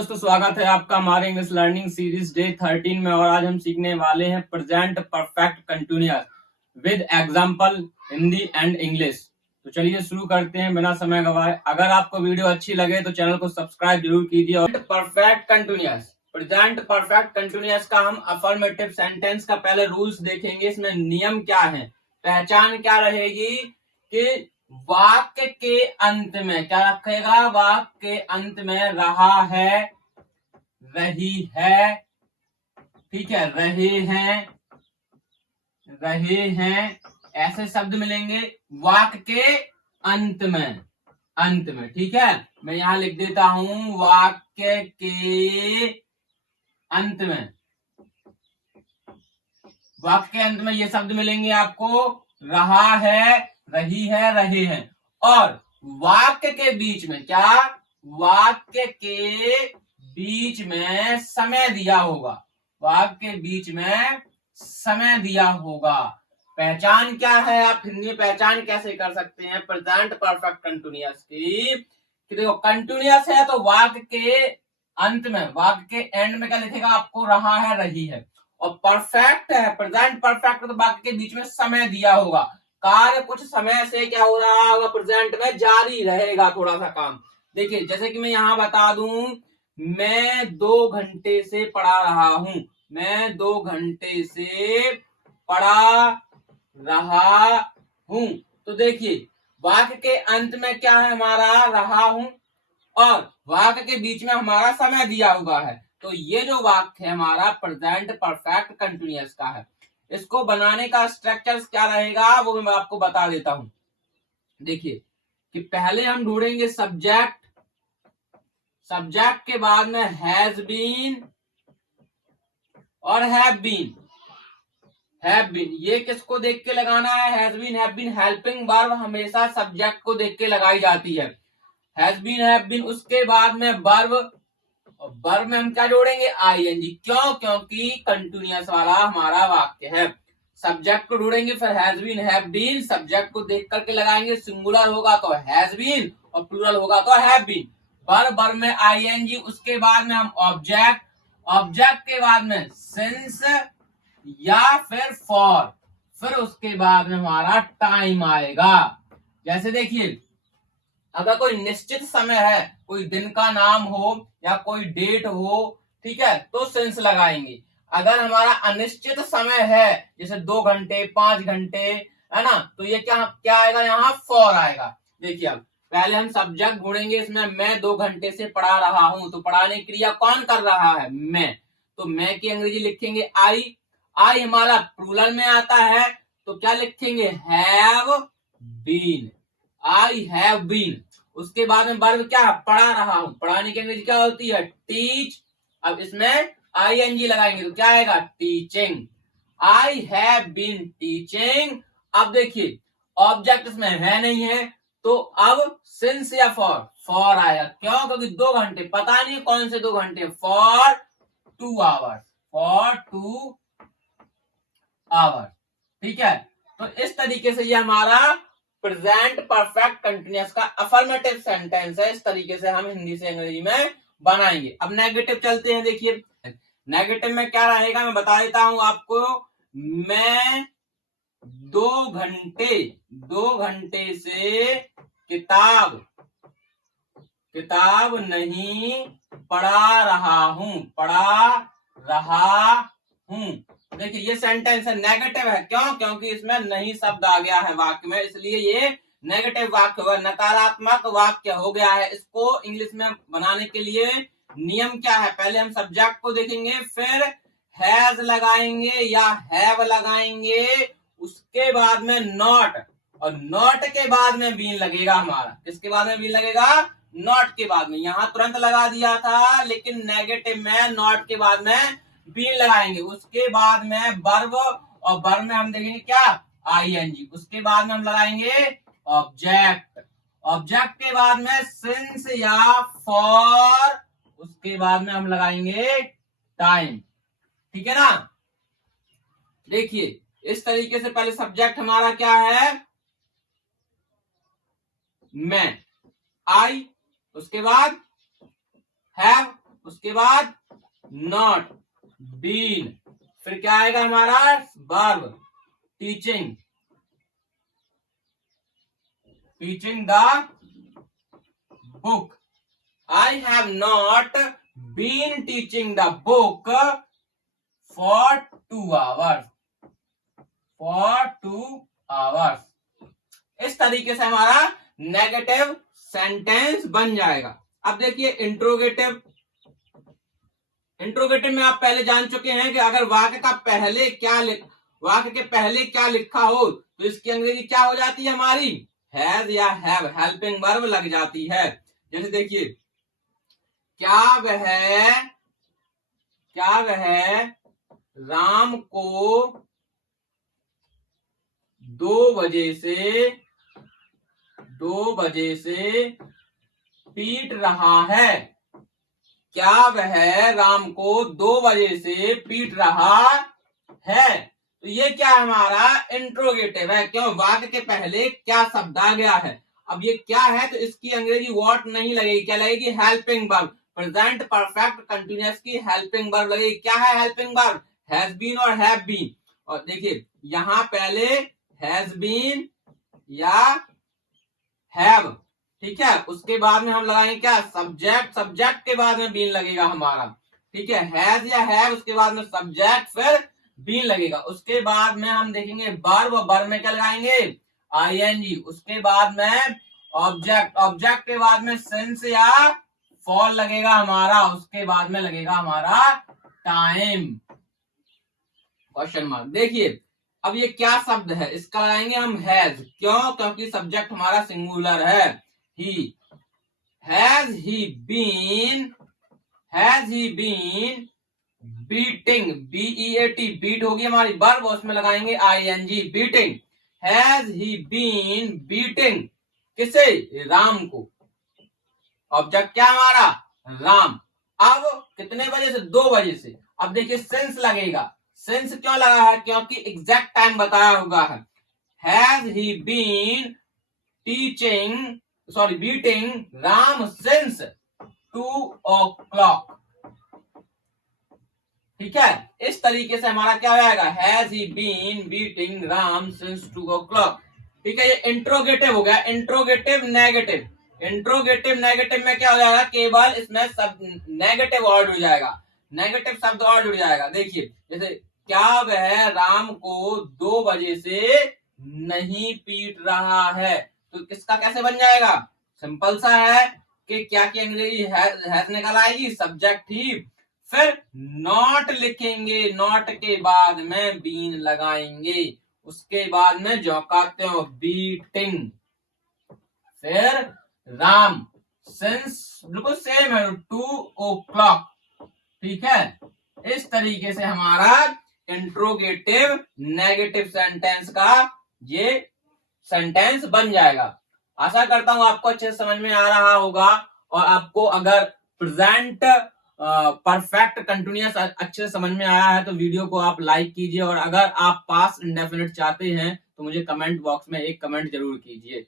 दोस्तों स्वागत है आपका हमारे इंग्लिश लर्निंग सीरीज डे 13 में। और आज हम सीखने वाले हैं present perfect continuous with example Hindi and English. तो चलिए शुरू करते हैं बिना समय गवाए। अगर आपको वीडियो अच्छी लगे तो चैनल को सब्सक्राइब जरूर कीजिए। और perfect continuous, present perfect continuous का हम अफर्मेटिव सेंटेंस का पहले रूल्स देखेंगे। इसमें नियम क्या है, पहचान क्या रहेगी कि वाक्य के अंत में क्या रखेगा, वाक्य के अंत में रहा है, रही है, ठीक है, रहे हैं ऐसे शब्द मिलेंगे वाक्य के अंत में, ठीक है। मैं यहां लिख देता हूं वाक्य के अंत में। वाक्य के अंत में ये शब्द मिलेंगे आपको, रहा है, रही है, रहे हैं। और वाक्य के बीच में क्या, वाक्य के बीच में समय दिया होगा, वाक्य के बीच में समय दिया होगा। पहचान क्या है, आप हिंदी में पहचान कैसे कर सकते हैं प्रेजेंट परफेक्ट कंटिन्यूअस की, कि देखो कंटिन्यूअस है तो वाक्य के अंत में, वाक्य के एंड में क्या लिखेगा आपको, रहा है, रही है। और परफेक्ट है, प्रेजेंट परफेक्ट तो वाक्य के बीच में समय दिया होगा, कार्य कुछ समय से क्या हो रहा होगा, प्रेजेंट में जारी रहेगा थोड़ा सा काम। देखिए जैसे कि मैं यहां बता दूं, मैं 2 घंटे से पढ़ा रहा हूं, मैं 2 घंटे से पढ़ा रहा हूं। तो देखिए वाक्य के अंत में क्या है हमारा, रहा हूं, और वाक्य के बीच में हमारा समय दिया हुआ है। तो ये जो वाक्य है हमारा प्रेजेंट परफेक्ट कंटिन्यूअस का है। इसको बनाने का स्ट्रक्चर क्या रहेगा वो मैं आपको बता देता हूं। देखिए कि पहले हम ढूंढेंगे सब्जेक्ट, सब्जेक्ट के बाद में हैज बीन और हैव बीन। ये किसको देख के लगाना है, हैज बीन। हेल्पिंग वर्ब हमेशा सब्जेक्ट को देख के लगाई जाती है, हैज बीन, हैव बीन। उसके बाद में वर्ब, वर्ब में हम क्या जोड़ेंगे, आईएनजी। क्यों, क्योंकि कंटिन्यूअस वाला हमारा वाक्य है। सब्जेक्ट को ढूंढेंगे, फिर has been, have been, subject को देख करके लगाएंगे। सिंगुलर होगा तो हैज बीन और प्लूरल होगा तो हैव बीन। वर्ब में आईएनजी। उसके बाद में हम ऑब्जेक्ट, ऑब्जेक्ट के बाद में सिंस या फिर फॉर, फिर उसके बाद में हमारा टाइम आएगा। जैसे देखिए अगर कोई निश्चित समय है, कोई दिन का नाम हो या कोई डेट हो, ठीक है, तो सिंस लगाएंगे। अगर हमारा अनिश्चित समय है जैसे 2 घंटे 5 घंटे है ना, तो ये क्या क्या आएगा, यहाँ फॉर आएगा। देखिए अब पहले हम सब्जेक्ट ढूंढेंगे। इसमें मैं 2 घंटे से पढ़ा रहा हूं, तो पढ़ाने की क्रिया कौन कर रहा है, मैं। तो मैं की अंग्रेजी लिखेंगे आई। आई हमारा प्लूरल में आता है तो क्या लिखेंगे, have been, I have been. उसके बाद में वर्ब क्या, पढ़ा रहा हूं, पढ़ाने की अंग्रेजी क्या होती है, टीच। अब इसमें आईएनजी लगाएंगे तो क्या आएगा, teaching. I have been teaching. अब देखिए ऑब्जेक्ट इसमें है नहीं है, तो अब सिंस या फॉर आएगा। क्यों, क्योंकि 2 घंटे, पता नहीं कौन से 2 घंटे, फॉर 2 आवर्स, फॉर 2 आवर्स, ठीक है। तो इस तरीके से ये हमारा प्रेजेंट परफेक्ट कंटिन्यूअस का अफर्मेटिव सेंटेंस है। इस तरीके से हम हिंदी से अंग्रेजी में बनाएंगे। अब नेगेटिव चलते हैं। देखिए नेगेटिव में क्या रहेगा मैं बता देता हूं आपको। मैं 2 घंटे से किताब नहीं पढ़ा रहा हूं। देखिए ये सेंटेंस है, नेगेटिव है। क्यों, क्योंकि इसमें नहीं शब्द आ गया है वाक्य में, इसलिए ये नेगेटिव वाक्य हुआ, नकारात्मक वाक्य हो गया है। इसको इंग्लिश में बनाने के लिए नियम क्या है, पहले हम सब्जेक्ट को देखेंगे, फिर हैज लगाएंगे या हैव लगाएंगे, उसके बाद में नॉट, और नॉट के बाद में बीन लगेगा हमारा। किसके बाद में बीन लगेगा, नॉट के बाद में। यहां तुरंत लगा दिया था, लेकिन नेगेटिव में नॉट के बाद में बीन लगाएंगे। उसके बाद में वर्ब, और वर्ब में हम देखेंगे क्या, आईएनजी। उसके बाद में हम लगाएंगे ऑब्जेक्ट, ऑब्जेक्ट के बाद में सिंस या फॉर, उसके बाद में हम लगाएंगे टाइम, ठीक है ना। देखिए इस तरीके से पहले सब्जेक्ट हमारा क्या है, मैं, आई, उसके बाद हैव, उसके बाद नॉट बीन, फिर क्या आएगा हमारा verb teaching, teaching the book. I have not been teaching the book for 2 hours, for 2 hours। इस तरीके से हमारा नेगेटिव सेंटेंस बन जाएगा। अब देखिए इंट्रोगेटिव, इंट्रोगेटिव में आप पहले जान चुके हैं कि अगर वाक्य के पहले क्या लिखा हो तो इसकी अंग्रेजी क्या हो जाती है हमारी, हैज या हैव, हेल्पिंग वर्ब लग जाती है। जैसे देखिए क्या वह राम को 2 बजे से पीट रहा है, क्या वह राम को 2 बजे से पीट रहा है। तो ये क्या है हमारा इंट्रोगेटिव है, क्यों, वाक्य के पहले क्या शब्द आ गया है। अब ये क्या है तो इसकी अंग्रेजी व्हाट नहीं लगेगी, क्या लगेगी, helping verb, present perfect continuous की हेल्पिंग वर्ब लगेगी। क्या है हेल्पिंग वर्ब, हैज बीन और हैव बीन। और देखिए यहां पहले हैज बीन या हैव, ठीक है, उसके बाद में हम लगाएंगे क्या, सब्जेक्ट, सब्जेक्ट के बाद में बीन लगेगा हमारा, ठीक है, हैज या हैव, उसके बाद में सब्जेक्ट, फिर बीन लगेगा। उसके बाद में हम देखेंगे वर्ब, वर्ब में क्या लगाएंगे, आईएनजी, उसके बाद में ऑब्जेक्ट, ऑब्जेक्ट के बाद में सिंस या फॉल लगेगा हमारा, उसके बाद में लगेगा हमारा टाइम, क्वेश्चन मार्क। देखिए अब ये क्या शब्द है, इसका लगाएंगे हम हैज, क्यों, क्योंकि सब्जेक्ट हमारा सिंगुलर है, he, has he been beating, B E A T, beat होगी हमारी वर्ब, उसमें लगाएंगे I N G, beating, has he been beating, किसे, राम को, ऑब्जेक्ट क्या हमारा, राम। अब कितने बजे से, 2 बजे से। अब देखिए सिंस लगेगा, सिंस क्यों लगा है, क्योंकि एग्जैक्ट टाइम बताया हुआ है, has he been beating Ram since 2 o'clock, ठीक है। इस तरीके से हमारा क्या हो जाएगा, has he been beating Ram since 2 o'clock, ठीक है। ये इंट्रोगेटिव हो गया। इंट्रोगेटिव नेगेटिव, इंट्रोगेटिव नेगेटिव में क्या हो जाएगा, केवल इसमें सब नेगेटिव और जुड़ जाएगा, नेगेटिव शब्द और जुड़ जाएगा। देखिए जैसे क्या वह राम को 2 बजे से नहीं पीट रहा है, तो किसका कैसे बन जाएगा, सिंपल सा है कि क्या की अंग्रेजी हैज निकल आएगी, सब्जेक्ट ही, फिर नॉट लिखेंगे, नॉट के बाद में बीन लगाएंगे, उसके बाद में जो कहते हो बीटिंग, फिर राम सिंस, बिल्कुल सेम है 2 o'clock, ठीक है। इस तरीके से हमारा इंट्रोगेटिव नेगेटिव सेंटेंस का ये सेंटेंस बन जाएगा। आशा करता हूं आपको अच्छे से समझ में आ रहा होगा, और आपको अगर प्रेजेंट परफेक्ट कंटिन्यूअस अच्छे से समझ में आया है तो वीडियो को आप लाइक कीजिए, और अगर आप पास्ट इंडेफिनिट चाहते हैं तो मुझे कमेंट बॉक्स में एक कमेंट जरूर कीजिए।